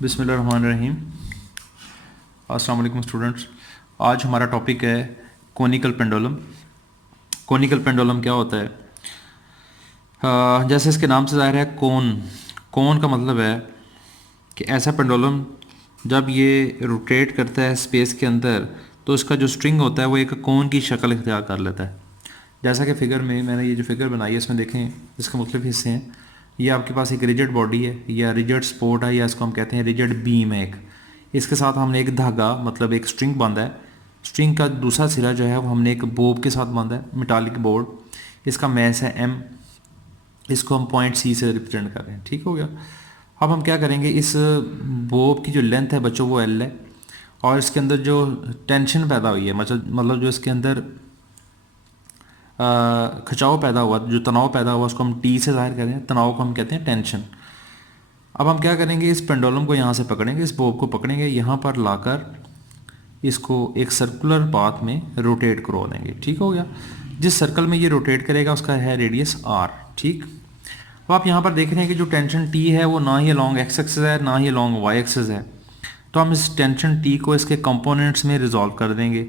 बिस्मिल्लाहिर्रहमानिर्रहीम। अस्सलाम वालेकुम स्टूडेंट्स। आज हमारा टॉपिक है कोनिकल पेंडुलम। कोनिकल पेंडुलम क्या होता है? जैसे इसके नाम से ज़ाहिर है, कोन। कोन का मतलब है कि ऐसा पेंडुलम जब ये रोटेट करता है स्पेस के अंदर तो इसका जो स्ट्रिंग होता है वो एक कोन की शक्ल इख्तियार कर लेता है। जैसा कि फिगर में मैंने ये जो फिगर बनाई है इसमें देखें, इसके मुख्तलिफ हिस्से हैं। ये आपके पास एक रिजिड बॉडी है या रिजिड सपोर्ट है या इसको हम कहते हैं रिजिड बीम है एक। इसके साथ हमने एक धागा मतलब एक स्ट्रिंग बांधा है। स्ट्रिंग का दूसरा सिरा जो है वो हमने एक बोब के साथ बांधा है, मेटालिक बोर्ड। इसका मैस है m। इसको हम पॉइंट C से रिप्रेजेंट कर रहे हैं। ठीक हो गया। अब हम क्या करेंगे, इस बोब की जो लेंथ है बच्चों वो L है, और इसके अंदर जो टेंशन पैदा हुई है मतलब जो इसके अंदर खिंचाव पैदा हुआ, जो तनाव पैदा हुआ उसको हम T से जाहिर करें। तनाव को हम कहते हैं टेंशन। अब हम क्या करेंगे, इस पेंडुलम को यहाँ से पकड़ेंगे, इस बोब को पकड़ेंगे, यहाँ पर लाकर इसको एक सर्कुलर पाथ में रोटेट करवा देंगे। ठीक हो गया। जिस सर्कल में ये रोटेट करेगा उसका है रेडियस r। ठीक। अब आप यहाँ पर देख रहे हैं कि जो टेंशन T है वो ना ही अलॉन्ग x एक्सिस है ना ही अलॉन्ग y एक्सिस है। तो हम इस टेंशन T को इसके कंपोनेंट्स में रिजॉल्व कर देंगे।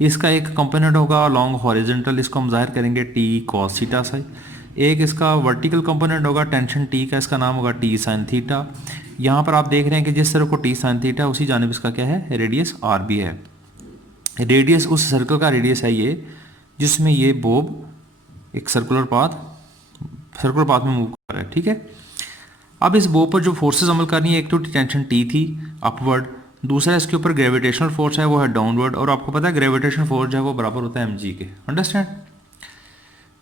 इसका एक कंपोनेंट होगा अलॉन्ग हॉरिजॉन्टल, इसको हम जाहिर करेंगे T cos थीटा से। एक इसका वर्टिकल कंपोनेंट होगा टेंशन T का, इसका नाम होगा T sin थीटा। यहाँ पर आप देख रहे हैं कि जिस तरह को T sin थीटा उसी जानिब इसका क्या है, रेडियस R भी है। रेडियस उस सर्कल का रेडियस है ये जिसमें ये बोब एक सर्कुलर पाथ में मूव कर रहा है। ठीक है। अब इस बोब पर जो फोर्सेस अमल कर रही है, एक तो टेंशन T थी अपवर्ड, दूसरा इसके ऊपर ग्रेविटेशनल फोर्स है वो है डाउनवर्ड, और आपको पता है ग्रेविटेशनल फोर्स जो है वो बराबर होता है mg के। अंडरस्टैंड?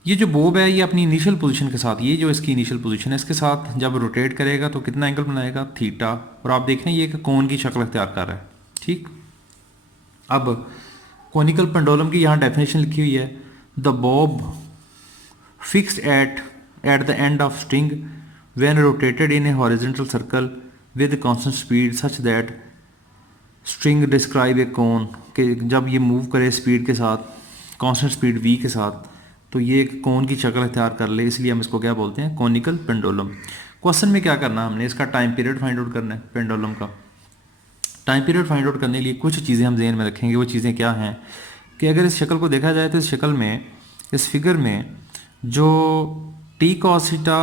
ये जो बोब है ये अपनी इनिशियल पोजीशन के साथ, ये जो इसकी इनिशियल पोजीशन है इसके साथ जब रोटेट करेगा तो कितना एंगल बनाएगा, थीटा। और आप देख रहे हैं ये एक कोन की शक्ल इख्तियार कर रहा है। ठीक। अब कोनिकल पेंडुलम की यहाँ डेफिनेशन लिखी हुई है, the Bob fixed at the end of string when rotated in a horizontal circle with constant speed such that string describe a cone, कि जब ये मूव करे स्पीड के साथ कांस्टेंट स्पीड v के साथ तो ये एक कोन की शक्ल इख्तियार कर ले, इसलिए हम इसको क्या बोलते हैं, कोनिकल पेंडुलम। क्वेश्चन में क्या करना है हमने, इसका टाइम पीरियड फाइंड आउट करना है। पेंडुलम का टाइम पीरियड फाइंड आउट करने के लिए कुछ चीज़ें हम ज़हन में रखेंगे। वो चीज़ें क्या हैं कि अगर इस शक्ल को देखा जाए तो इस शक्ल में, इस फिगर में जो T cos थीटा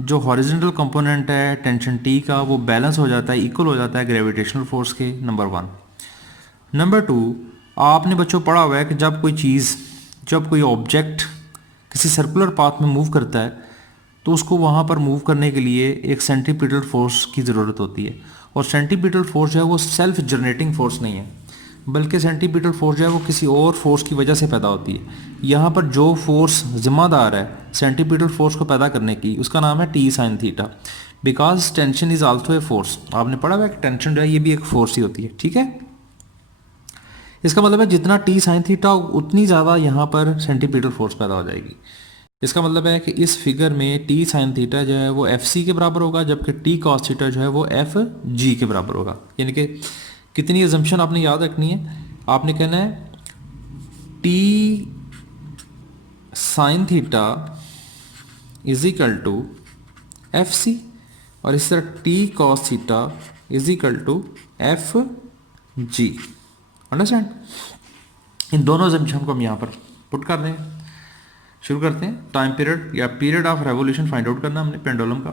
जो हॉरिजॉन्टल कंपोनेंट है टेंशन T का वो बैलेंस हो जाता है, इक्वल हो जाता है ग्रेविटेशनल फोर्स के। नंबर 1। नंबर 2, आपने बच्चों पढ़ा हुआ है कि जब कोई ऑब्जेक्ट किसी सर्कुलर पाथ में मूव करता है तो उसको वहाँ पर मूव करने के लिए एक सेंट्रीपिटल फोर्स की ज़रूरत होती है। और सेंट्रीपिटल फोर्स जो है वो सेल्फ जनरेटिंग फोर्स नहीं है, बल्कि सेंट्रीपिटल फोर्स जो है वो किसी और फोर्स की वजह से पैदा होती है। यहाँ पर जो फोर्स जिम्मेदार है सेंट्रीपिटल फोर्स को पैदा करने की उसका नाम है T sin theta, because tension is also a force. आपने पढ़ा हुआ है कि टेंशन जो है ये भी एक फोर्स ही होती है। ठीक है। इसका मतलब है जितना T sin थीटा उतनी ज़्यादा यहाँ पर सेंट्रीपिटल फोर्स पैदा हो जाएगी। इसका मतलब है कि इस फिगर में T sin थीटा जो है वो FC के बराबर होगा, जबकि T cos थीटा जो है वो FG के बराबर होगा। यानी कि कितनी अजम्पशन आपने याद रखनी है, आपने कहना है T sin theta is equal to FC, और इस तरह T cos theta is equal to FG। Understand? इन दोनों अजम्पशन को हम यहाँ पर पुट कर दें। शुरू करते हैं। टाइम पीरियड या period of revolution find out करना हमने पेंडुलम का।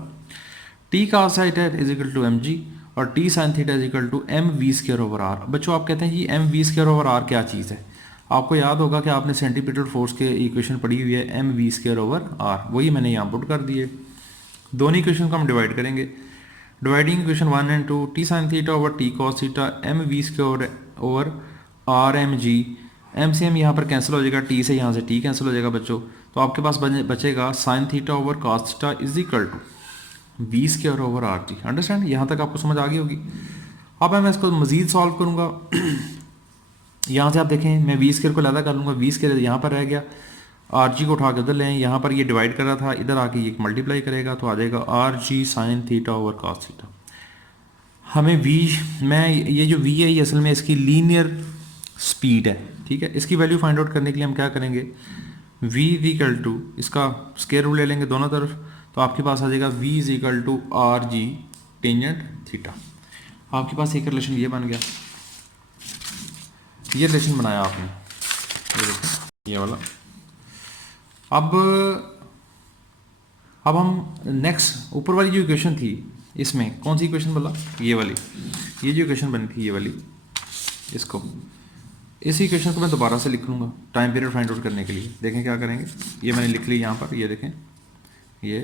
T cos theta is equal to mg और T sin theta is equal to mv square over r। बच्चों आप कहते हैं जी mv स्क्वायर ओवर r क्या चीज़ है? आपको याद होगा कि आपने सेंटीपिटल फोर्स के इक्वेशन पढ़ी हुई है mv स्क्वायर ओवर r, वही मैंने यहाँ पुट कर दिए। दोनों इक्वेशन को हम डिवाइड करेंगे। Dividing equation 1 and 2, T sin theta over T cos theta mv square over r mg। m से m यहाँ पर कैंसिल हो जाएगा, T से यहाँ से T कैंसिल हो जाएगा बच्चों, तो आपके पास बचेगा sin theta over cos theta is equal to v square over R T. Understand? यहाँ तक आपको समझ आ गई होगी। अब मैं इसको मज़ीद सॉल्व करूँगा। यहाँ से आप देखें मैं v स्क्वायर को अलग कर लूँगा, v स्क्वायर यहाँ पर रह गया, आर जी को उठा के उधर लें, यहाँ पर ये डिवाइड कर रहा था, इधर आके ये मल्टीप्लाई करेगा तो आ जाएगा R G sign theta over cos theta. हमें ये जो v है ये असल में इसकी लीनियर स्पीड है। ठीक है। इसकी वैल्यू फाइंड आउट करने के लिए हम क्या करेंगे, v इज इक्वल टू इसका स्क्वायर रूट ले लेंगे दोनों तरफ, तो आपके पास आ जाएगा v is equal to R G tangent theta. आपके पास एक रिलेशन ये बन गया, ये रिलेशन बनाया आपने, ये देखो ये वाला। अब हम नेक्स्ट ऊपर वाली जो इक्वेशन थी, इसमें कौन सी इक्वेशन बोला, ये वाली, ये जो इक्वेशन बनी थी ये वाली, इसको, इस इक्वेशन को मैं दोबारा से लिख लूँगा टाइम पीरियड फाइंड आउट करने के लिए। देखें क्या करेंगे, ये मैंने लिख ली यहाँ पर, ये देखें ये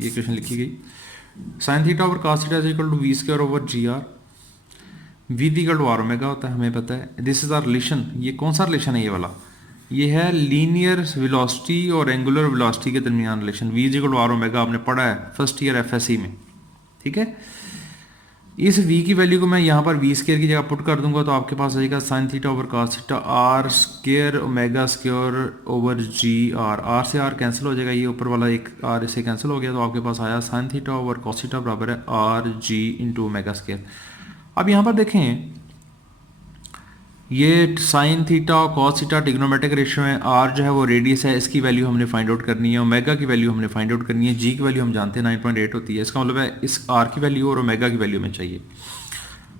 इक्वेशन लिखी गई। Sine theta over cos theta is equal to V square over G R, V equal to R omega होता है, हमें पता है। दिस इज आर रिलेशन, ये कौन सा रिलेशन है, ये वाला, ये है लीनियर वेलोसिटी और एंगुलर वेलोसिटी के दरमियान relation. V equal to R omega आपने पढ़ा है फर्स्ट ईयर एफएससी में, ठीक है। इस v की वैल्यू को मैं यहाँ पर वी स्केयर की जगह पुट कर दूंगा, तो आपके पास आएगा sine theta over cos theta R square omega square over G R, R से आर कैंसिल हो जाएगा, ये ऊपर वाला एक आर इससे कैंसिल हो गया, तो आपके पास आया sign theta over cos theta बराबर है R G into omega square. अब यहाँ पर देखें, ये साइन थीटा और कॉस थीटा ट्रिग्नोमेट्रिक रेशियो है, आर जो है वो रेडियस है, इसकी वैल्यू हमने फाइंड आउट करनी है, ओमेगा की वैल्यू हमने फाइंड आउट करनी है, जी की वैल्यू हम जानते हैं 9.8 होती है, इसका मतलब है इस आर की वैल्यू और ओमेगा की वैल्यू में चाहिए।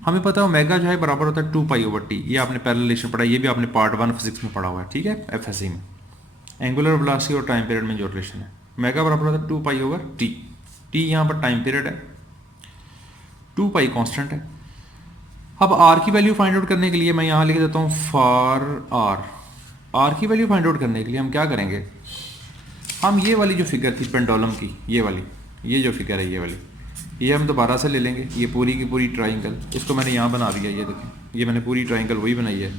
हमें पता है ओमेगा जो है बराबर होता है 2 पाई ओवर टी, ये आपने पैरेलल रिलेशन पढ़ा, ये भी आपने पार्ट 1 फिजिक्स में पढ़ा हुआ है, ठीक है, एफएससी में, एंगुलर वेलोसिटी और टाइम पीरियड में जो रिलेशन है। ओमेगा बराबर होता है 2 पाई ओवर टी, टी यहाँ पर टाइम पीरियड है, 2 पाई कॉन्स्टेंट है। अब आर की वैल्यू फाइंड आउट करने के लिए मैं यहाँ लिख देता हूँ फॉर आर, आर की वैल्यू फाइंड आउट करने के लिए हम क्या करेंगे, हम ये वाली जो फिगर थी पेंडुलम की, ये वाली, ये जो फिगर है ये वाली, ये हम दोबारा से ले लेंगे, ये पूरी की पूरी ट्राइंगल, इसको मैंने यहाँ बना दिया, ये देखें, ये मैंने पूरी ट्राइंगल वही बनाई है,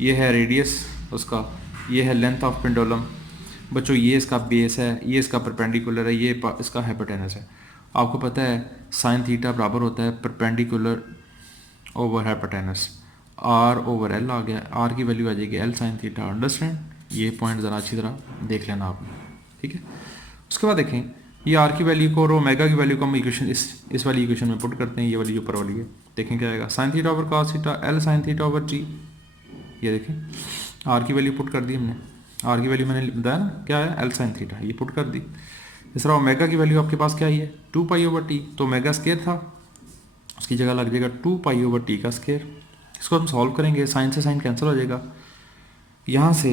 ये है रेडियस उसका, ये है लेंथ ऑफ पेंडुलम बच्चों, ये इसका बेस है, ये इसका परपेंडिकुलर है, ये इसका हाइपोटेनस है। आपको पता है साइन थीटा बराबर होता है perpendicular over hypotenuse, R over L आ गया, आर की वैल्यू आ जाएगी एल साइन थीटा, अंडरस्टैंड, ये पॉइंट ज़रा अच्छी तरह देख लेना आपने, ठीक है। उसके बाद देखें, ये आर की वैल्यू को और ओमेगा की वैल्यू को हम इक्वेशन इस वाली इक्वेशन में पुट करते हैं, ये वाली जो ऊपर वाली है, देखें क्या आएगा, sine theta over cos theta L sine theta over G, ये देखें आर की वैल्यू पुट कर दी हमने, आर की वैल्यू मैंने बताया ना क्या है, एल साइन थीटा, ये पुट कर दी। इस तरह ओमेगा की वैल्यू आपके पास क्या आई है, 2 पाई ओवर टी, तो ओमेगा स्केयर था, उसकी जगह लग जाएगा 2 पाई ओवर टी का स्केयर। इसको हम सॉल्व करेंगे, साइन से साइन कैंसिल हो जाएगा, यहाँ से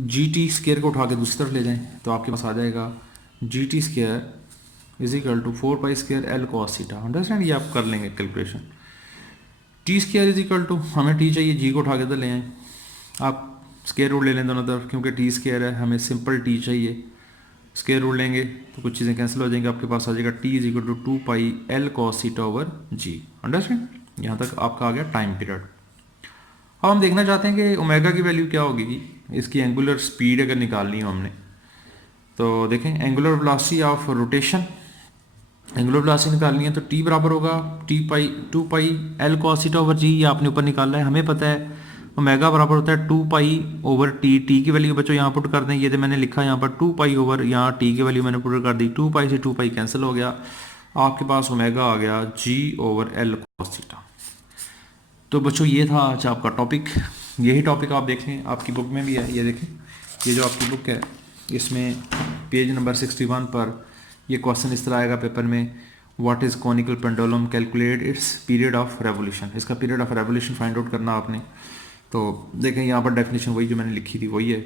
जी टी स्केयर को उठा के दूसरी तरफ ले जाएं, तो आपके पास आ जाएगा G T square is equal to 4 pi square L cos theta, understand, ये आप कर लेंगे calculation. T square is equal to, हमें टी चाहिए, जी को उठा के तो ले आएँ, आप स्केयर रूट ले लें दोनों तरफ, क्योंकि टी स्केयर है, हमें सिंपल टी चाहिए, स्केयर रूट लेंगे तो कुछ चीज़ें कैंसिल हो जाएंगी, आपके पास आ जाएगा T is equal to 2 pi L cos theta over G, understand, यहाँ तक आपका आ गया टाइम पीरियड। अब हम देखना चाहते हैं कि ओमेगा की वैल्यू क्या होगी, इसकी एंगुलर स्पीड अगर निकालनी हो हमने, तो देखें angular velocity of rotation, angular velocity निकालनी है तो टी बराबर होगा two pi L cos theta over G, ये आपने ऊपर निकालना है, हमें पता है ओमेगा बराबर होता है 2 पाई ओवर टी, टी की वैल्यू बच्चों यहाँ पुट कर दें, ये तो मैंने लिखा यहाँ पर 2 पाई ओवर, यहाँ टी की वैल्यू मैंने पुट कर दी, 2 पाई से 2 पाई कैंसिल हो गया, आपके पास ओमेगा आ गया जी ओवर एल कॉस थीटा। तो बच्चों ये था आज आपका टॉपिक, यही टॉपिक आप देखें आपकी बुक में भी है, ये देखें, ये जो आपकी बुक है इसमें पेज नंबर 61 पर ये क्वेश्चन इस तरह आएगा पेपर में, what is conical pendulum, calculate its period of revolution, इसका period of revolution find out करना आपने। तो देखें यहाँ पर डेफिनेशन वही जो मैंने लिखी थी वही है।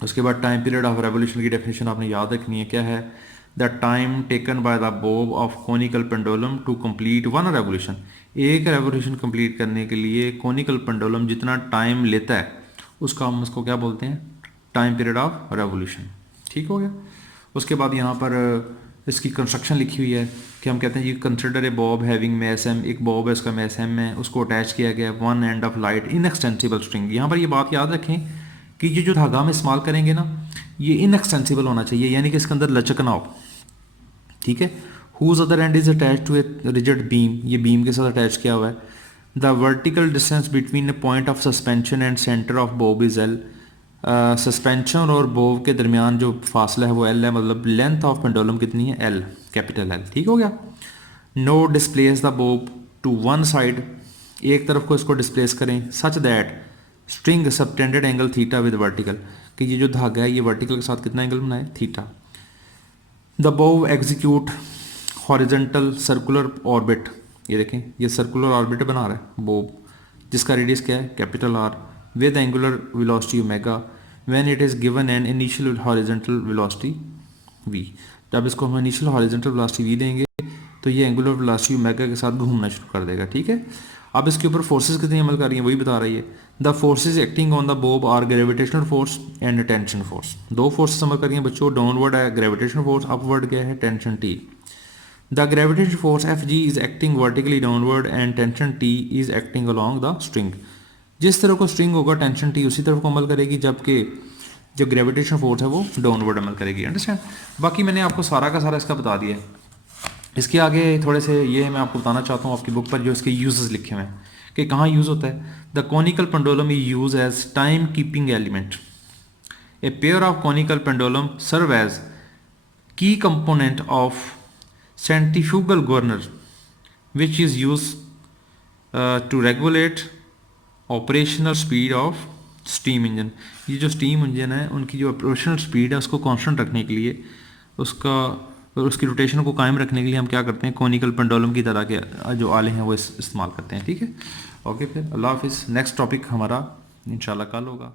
उसके बाद टाइम पीरियड ऑफ रेवोल्यूशन की डेफिनेशन आपने याद रखनी है, क्या है, the time taken by the bob of conical pendulum to complete one revolution, एक रेवोल्यूशन कंप्लीट करने के लिए कॉनिकल पेंडुलम जितना टाइम लेता है उसका हम उसको क्या बोलते हैं, टाइम पीरियड ऑफ रेवोल्यूशन, ठीक हो गया। उसके बाद यहाँ पर इसकी कंस्ट्रक्शन लिखी हुई है कि हम कहते हैं जी consider a bob having mass M, एक बॉब है उसका मैस एम है, उसको अटैच किया गया one end of light inextensible string. यहाँ पर ये बात याद रखें कि ये जो धागा हम इस्तेमाल करेंगे ना ये इनएक्सटेंसिबल होना चाहिए, यानी कि इसके अंदर लचक ना हो, ठीक है। Whose other end is attach to a rigid beam, ये बीम के साथ अटैच किया हुआ है। The vertical distance between a point of suspension and centre of bob is L, suspension और बोव के दरमियान जो फासला है वो एल है, मतलब लेंथ ऑफ पेंडुलम कितनी है, एल, कैपिटल एल, ठीक हो गया। Now displace the bob to one side, एक तरफ को इसको डिस्प्लेस करें, such that string subtended angle theta with vertical, कि ये जो धागा है ये वर्टिकल के साथ कितना एंगल बनाए, theta. The bob execute horizontal circular orbit, ये देखें ये सर्कुलर ऑर्बिट बना रहा है बोब, जिसका रेडियस क्या है capital R, with angular velocity omega when it is given an initial horizontal velocity V. जब इसको हम इनिशियल हॉरिजेंटल वेलोसिटी वी देंगे तो ये एंगुलर वेलोसिटी ओमेगा के साथ घूमना शुरू कर देगा, ठीक है। अब इसके ऊपर फोर्सेस कितनी अमल कर रही हैं वही बता रही है। The forces acting on the bob are gravitational force and tension force. दो फोर्सेस अमल कर रही हैं बच्चों, डाउनवर्ड है ग्रेविटेशनल फोर्स, अपवर्ड क्या है tension T. The gravitational force F G is acting vertically downward and tension T is acting along the string. जिस तरह को स्ट्रिंग होगा टेंशन टी उसी तरफ को अमल करेगी, जबकि जो ग्रेविटेशनल फोर्स है वो डाउनवर्ड अमल करेगी। अंडरस्टैंड। बाकी मैंने आपको सारा का सारा इसका बता दिया है। इसके आगे थोड़े से ये मैं आपको बताना चाहता हूँ आपकी बुक पर जो इसके यूजेस लिखे हुए हैं कि कहाँ यूज़ होता है। The conical pendulum is use as time keeping element. A pair of conical pendulum serve as key component of centrifugal governor which is use to regulate operational speed of steam engine. ये जो steam engine है उनकी जो operational speed है उसको constant रखने के लिए, उसकी रोटेशन को कायम रखने के लिए हम क्या करते हैं कॉनिकल पेंडुलम की तरह के जो आले हैं वो इस्तेमाल करते हैं, ठीक है। ओके फिर अल्लाह हाफिज़। नेक्स्ट टॉपिक हमारा इंशाल्लाह कल होगा।